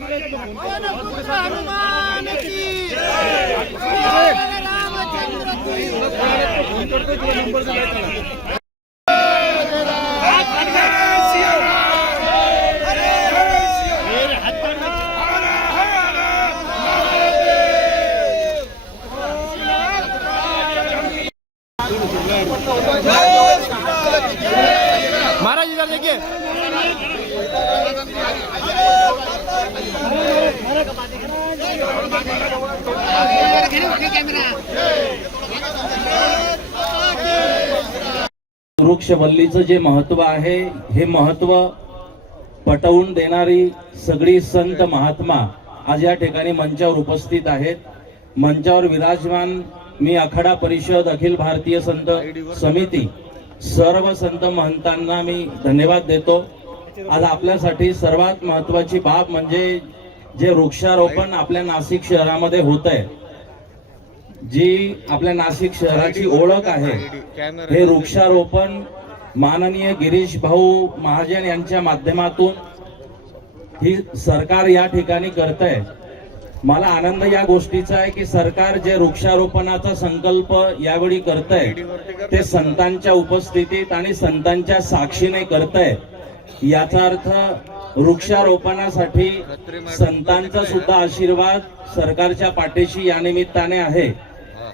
करू काय आता वृक्षवल्लीचं जे महत्त्व आहे हे महत्त्व पटवून देणारी सगळी संत महात्मा आज या ठिकाणी मंचावर उपस्थित आहेत. मंचावर विराजमान मी आखाडा परिषद अखिल भारतीय संत समिती सर्व संत महंतांना मी धन्यवाद देतो. आज आपल्यासाठी सर्वात महत्वाची बाब म्हणजे जे वृक्षारोपण आपल्या नाशिक शहरामध्ये होत आहे जी आपल्या नाशिक शहराची ओळख आहे हे वृक्षारोपण माननीय गिरीश भाऊ महाजन यांच्या माध्यमातून ही सरकार या ठिकाणी करत आहे मला आनंद या गोष्टीचा आहे की सरकार जे वृक्षारोपणाचा संकल्प यावेळी करत आहे ते संतांच्या उपस्थितीत आणि संतांच्या साक्षीने करत आहे याचा अर्थ वृक्षारोपणासाठी संतांचा सुद्धा आशीर्वाद सरकारच्या पाठीशी या निमित्ताने आहे.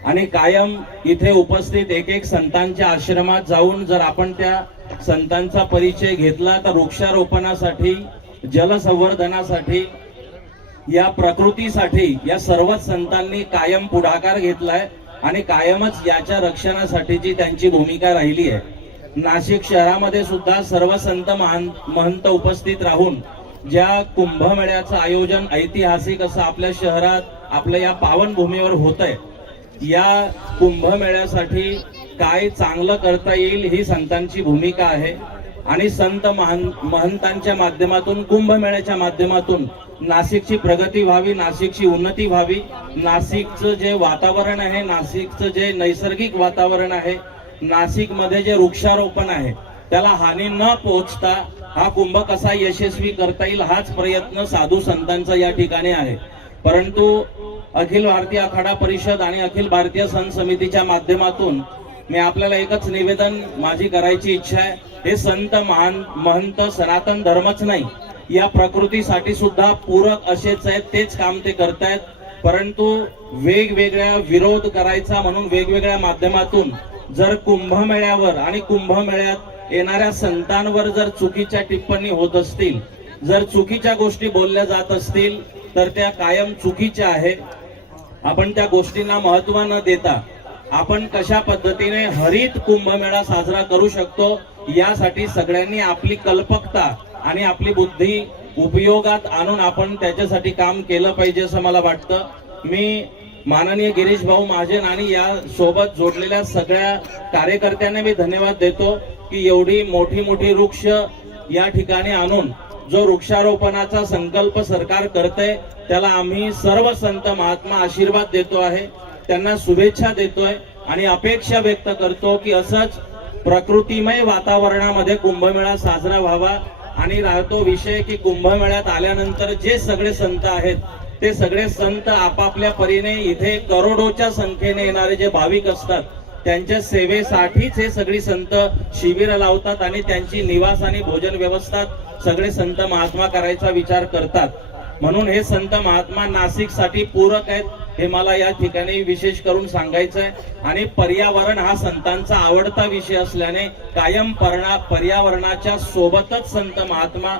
आणि कायम इथे उपस्थित एक एक संतांच्या आश्रमात जाऊन जर आपण त्या संतांचा परिचय घेतला तर वृक्षारोपणासाठी जलसंवर्धनासाठी या प्रकृतीसाठी या सर्वच संतांनी कायम पुढाकार घेतलाय आणि कायमच याच्या रक्षणासाठीची त्यांची भूमिका राहिली आहे. नाशिक शहरामध्ये सुद्धा सर्व संत महान महंत उपस्थित राहून ज्या कुंभमेळ्याचं आयोजन ऐतिहासिक असं आपल्या शहरात आपल्या या पावनभूमीवर होत आहे या कुंभमेळ्यासाठी काय चांगलं करता येईल ही संतांची भूमिका आहे. आणि संत महान महंतांच्या माध्यमातून कुंभमेळ्याच्या माध्यमातून नाशिकची प्रगती व्हावी नाशिकची उन्नती व्हावी. नाशिकचं जे वातावरण आहे नाशिकचं जे नैसर्गिक वातावरण आहे नाशिकमध्ये जे वृक्षारोपण आहे त्याला हानी न पोहोचता हा कुंभ कसा यशस्वी करता येईल हाच प्रयत्न साधू संतांचा या ठिकाणी आहे. परंतु अखिल भारतीय आखाडा परिषद आणि अखिल भारतीय सण समितीच्या माध्यमातून मी आपल्याला एकच निवेदन माझी करायची इच्छा आहे. हे संत महान महंत सनातन धर्मच नाही. या प्रकृतीसाठी सुद्धा पूरक असेच आहेत तेच काम ते करतायत. परंतु वेगवेगळ्या विरोध करायचा म्हणून वेगवेगळ्या माध्यमातून जर कुंभमेळ्यावर आणि कुंभमेळ्यात येणाऱ्या संतांवर जर चुकीच्या टिप्पणी होत असतील जर चुकीच्या गोष्टी बोलल्या जात असतील तर त्या कायम चुकीच्या आहे आपण त्या गोष्टींना महत्त्व न देता आपण कशा पद्धतीने हरित कुंभमेळा साजरा करू शकतो यासाठी सगळ्यांनी आपली कल्पकता आणि आपली बुद्धी उपयोगात आणून आपण त्याच्यासाठी काम केलं पाहिजे असं मला वाटतं. मी माननीय गिरीश भाऊ महाजन आणि या सोबत जोडलेल्या सगळ्या कार्यकर्त्यांना मी धन्यवाद देतो की एवढी मोठी मोठी वृक्ष या ठिकाणी आणून जो वृक्षारोपणाचा संकल्प सरकार करते त्याला आम्ही सर्व संत महात्मा आशीर्वाद देतो आहे त्यांना शुभेच्छा देतोय आणि अपेक्षा व्यक्त करतो की असंच प्रकृतिमय वातावरणामध्ये कुंभमेळा साजरा व्हावा. आणि राहतो विषय की कुंभमेळ्यात आल्यानंतर जे सगळे संत आहेत ते सगळे संत आपापल्या परीने इथे करोडोच्या संख्येने येणारे जे भाविक असतात त्यांच्या सेवेसाठीच हे सगळी संत शिबिर लावतात आणि त्यांची निवास आणि भोजन व्यवस्था सगळे संत महात्मा करायचा विचार करतात. म्हणून हे संत महात्मा नाशिकसाठी पूरक आहेत हे मला या ठिकाणी विशेष करून सांगायचं आहे आणि पर्यावरण हा संतांचा आवडता विषय असल्याने कायम पर्णा पर्यावरणाच्या सोबतच संत महात्मा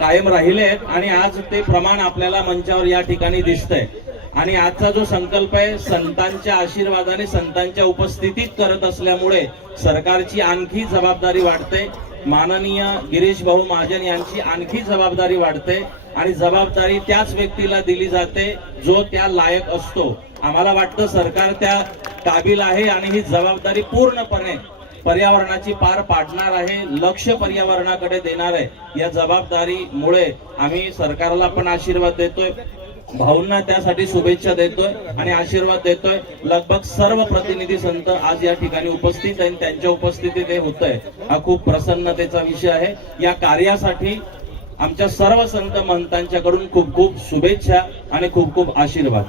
कायम राहिले आहेत. आणि आज ते प्रमाण आपल्याला मंचावर या ठिकाणी दिसतंय. आणि आजचा जो संकल्प आहे संतांच्या आशीर्वादाने संतांच्या उपस्थितीत करत असल्यामुळे सरकारची आणखी जबाबदारी वाढते. माननीय गिरीश भाऊ महाजन यांची आणखी जबाबदारी वाढते आणि जबाबदारी त्याच व्यक्तीला दिली जाते जो त्या लायक असतो. आम्हाला वाटतं सरकार त्या काबिल आहे आणि ही जबाबदारी पूर्णपणे पर्यावरणाची पार पाडणार आहे लक्ष पर्यावरणाकडे देणार आहे. या जबाबदारीमुळे आम्ही सरकारला पण आशीर्वाद देतोय. भाऊंना त्यासाठी शुभेच्छा देतोय आणि आशीर्वाद देतोय. लगभग सर्व प्रतिनिधी संत आज या ठिकाणी उपस्थित आहे त्यांच्या उपस्थितीत हे होत आहे हा खूप प्रसन्नतेचा विषय आहे. या कार्यासाठी आमच्या सर्व संत महंतांच्याकडून खूप खूप शुभेच्छा आणि खूप खूप आशीर्वाद.